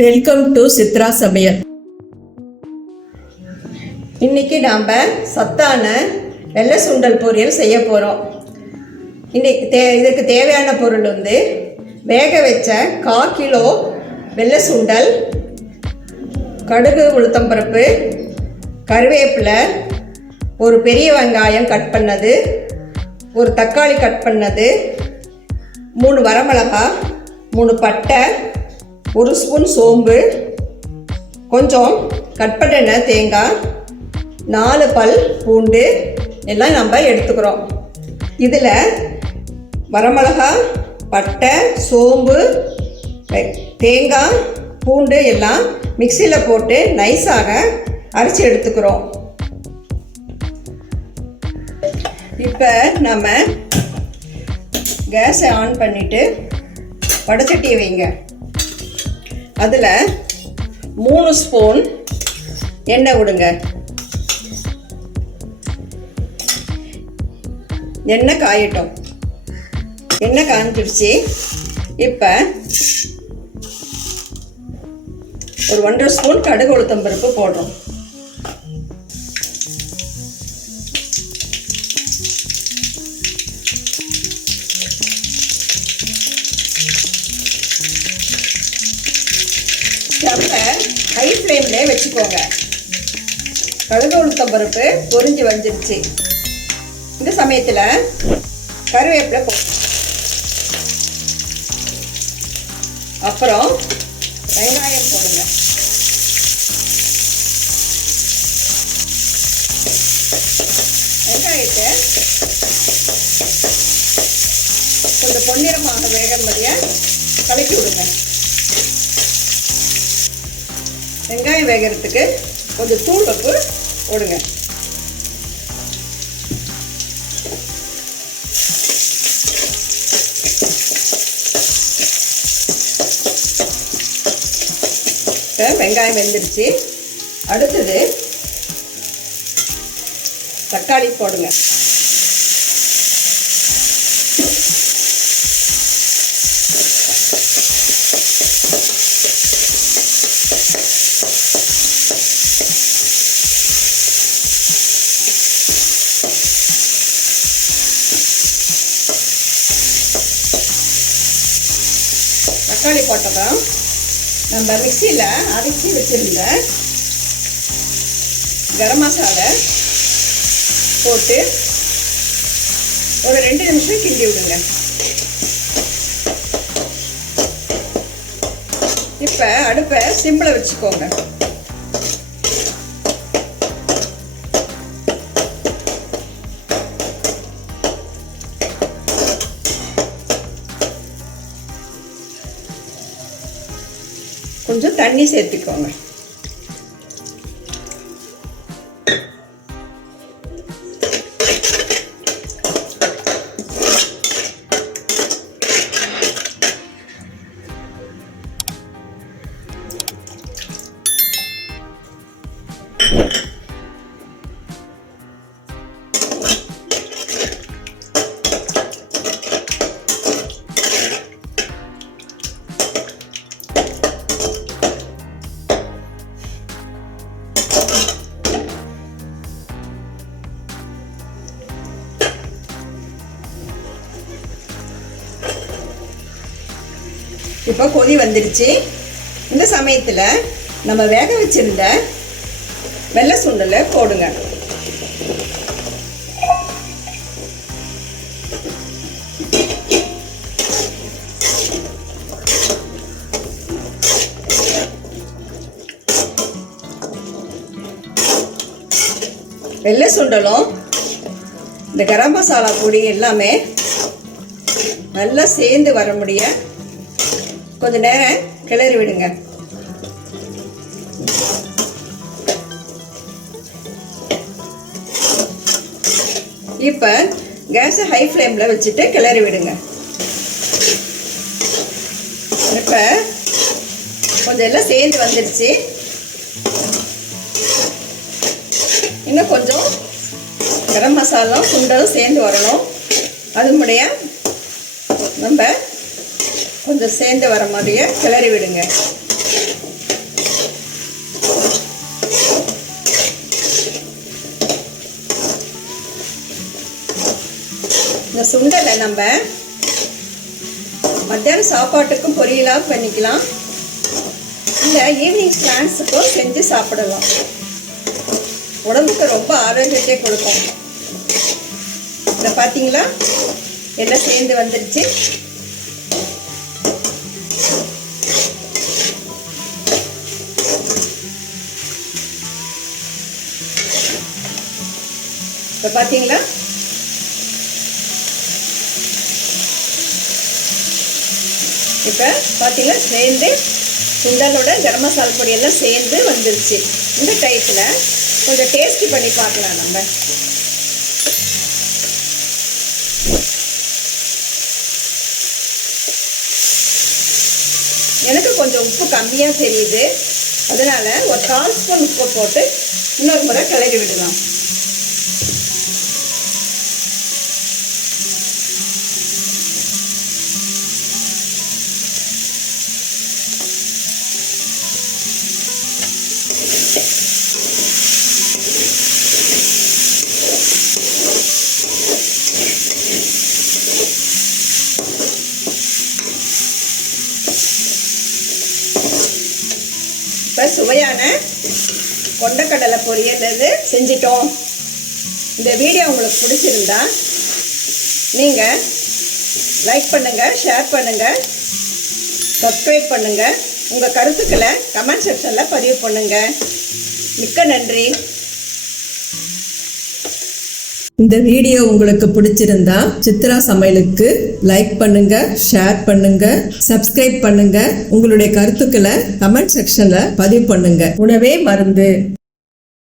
Welcome to Chitra சமையல். இன்னைக்கு நாம் சத்தான வெள்ளை சுண்டல் பொரியல் செய்ய போகிறோம். இன்னைக்கு இதுக்கு தேவையான பொருள் வேக வச்ச 1/4 கிலோ வெள்ளை சுண்டல், கடுகு உளுத்தம்பருப்பு, கருவேப்பிலை, ஒரு பெரிய வெங்காயம் கட் பண்ணது, ஒரு தக்காளி கட் பண்ணது, 3 வரமிளகாய், 3 பட்டை, 1 ஸ்பூன் சோம்பு, கொஞ்சம் கட் பண்ணின தேங்காய், 4 பல் பூண்டு எல்லாம் நம்ம எடுத்துக்கிறோம். இதில் வரமிளகாய், பட்டை, சோம்பு, தேங்காய், பூண்டு எல்லாம் மிக்சியில் போட்டு நைஸாக அரைச்சி எடுத்துக்கிறோம். இப்போ நம்ம கேஸை ஆன் பண்ணிவிட்டு வடைச்சட்டியை வைங்க. அதில் 3 ஸ்பூன் எண்ணெய் விடுங்க. எண்ணெய் காயட்டும். எண்ணெய் காஞ்சிடுச்சு. இப்போ ஒரு 1.5 ஸ்பூன் கடுகு உளுத்தம்பருப்பு போடுறோம். ஸ்டவ்வை ஹை ஃப்ளேம்லேயே வச்சுக்கோங்க. கடுகு உளுத்தம்பருப்பு பொரிஞ்சு வந்துடுச்சு. இந்த சமயத்தில் கருவேப்பிலை போடுங்க. அப்புறம் வெங்காயம் போடுங்க. வெங்காயத்தை கொஞ்சம் பொன்னிறமாக வேகும்படியாக கலக்கி விடுங்க. வெங்காயம் வேகிறதுக்கு கொஞ்சம் தூள் உப்பு போடுங்க. வெங்காயம் வெந்துடுச்சு. அடுத்தது தக்காளி போடுங்க. தக்காளி போட்டதும் நம்ம மிக்சியில் அரைச்சி வச்சுருந்த கரம் மசாலா போட்டு ஒரு 2 நிமிஷம் கிண்டி விடுங்க. இப்போ அடுப்பை சிம்பிளை வச்சுக்கோங்க. கொஞ்சம் தண்ணி சேர்த்துக்கோங்க. இப்போ கொதி வந்துடுச்சு. இந்த சமயத்தில் நம்ம வேக வச்சிருந்த வெள்ளை சுண்டலை போடுங்க. வெள்ளை சுண்டலும் இந்த கரம் மசாலா பொடி எல்லாமே நல்லா சேர்ந்து வர முடிய கொஞ்சம் நேரம் கிளறி விடுங்க. இப்போ கேஸை ஹை ஃப்ளேமில் வச்சுட்டு கிளறி விடுங்க. இப்போ கொஞ்சம் எல்லாம் சேர்ந்து வந்துடுச்சு. இன்னும் கொஞ்சம் கரம் மசாலா சுண்டலும் சேர்ந்து வரணும். அது முடிய நம்ம கொஞ்சம் சேர்ந்து வர மாதிரியே கிளறி விடுங்க. சுண்டலை நம்ம மத்தியானம் சாப்பாட்டுக்கும் பொரியலாக பண்ணிக்கலாம், இல்லை ஈவினிங் ஸ்நாக்ஸுக்கும் செஞ்சு சாப்பிடலாம். உடம்புக்கு ரொம்ப ஆரோக்கியத்தை கொடுக்கும். இதை பார்த்தீங்களா, எல்லாம் சேர்ந்து வந்துடுச்சு. இப்போ பார்த்தீங்களா, இப்போ பார்த்தீங்கன்னா சேர்ந்து சுண்டலோட கரம் மசாலா பொடி எல்லாம் சேர்ந்து வந்துருச்சு. இந்த டைப்பில் கொஞ்சம் டேஸ்டி பண்ணி பார்க்கலாம் நம்ம. எனக்கு கொஞ்சம் உப்பு கம்மியாக தெரியுது, அதனால் ஒரு 1/4 ஸ்பூன் உப்பு போட்டு இன்னொரு முறை கிளறி விடலாம். இப்போ சுவையான கொண்டக்கடலை பொரியல் செஞ்சிட்டோம். இந்த வீடியோ உங்களுக்கு பிடிச்சிருந்தா நீங்கள் லைக் பண்ணுங்கள், ஷேர் பண்ணுங்கள், சப்ஸ்கிரைப் பண்ணுங்கள். உங்கள் கருத்துக்களை கமெண்ட் செக்ஷனில் பதிவு பண்ணுங்கள். மிக்க நன்றி. இந்த வீடியோ உங்களுக்கு பிடிச்சிருந்தா சித்ரா சமையலுக்கு லைக் பண்ணுங்க, ஷேர் பண்ணுங்க, சப்ஸ்கிரைப் பண்ணுங்க. உங்களுடைய கருத்துக்களை கமெண்ட் செக்ஷன்ல பதிவு பண்ணுங்க. உணவே மருந்து.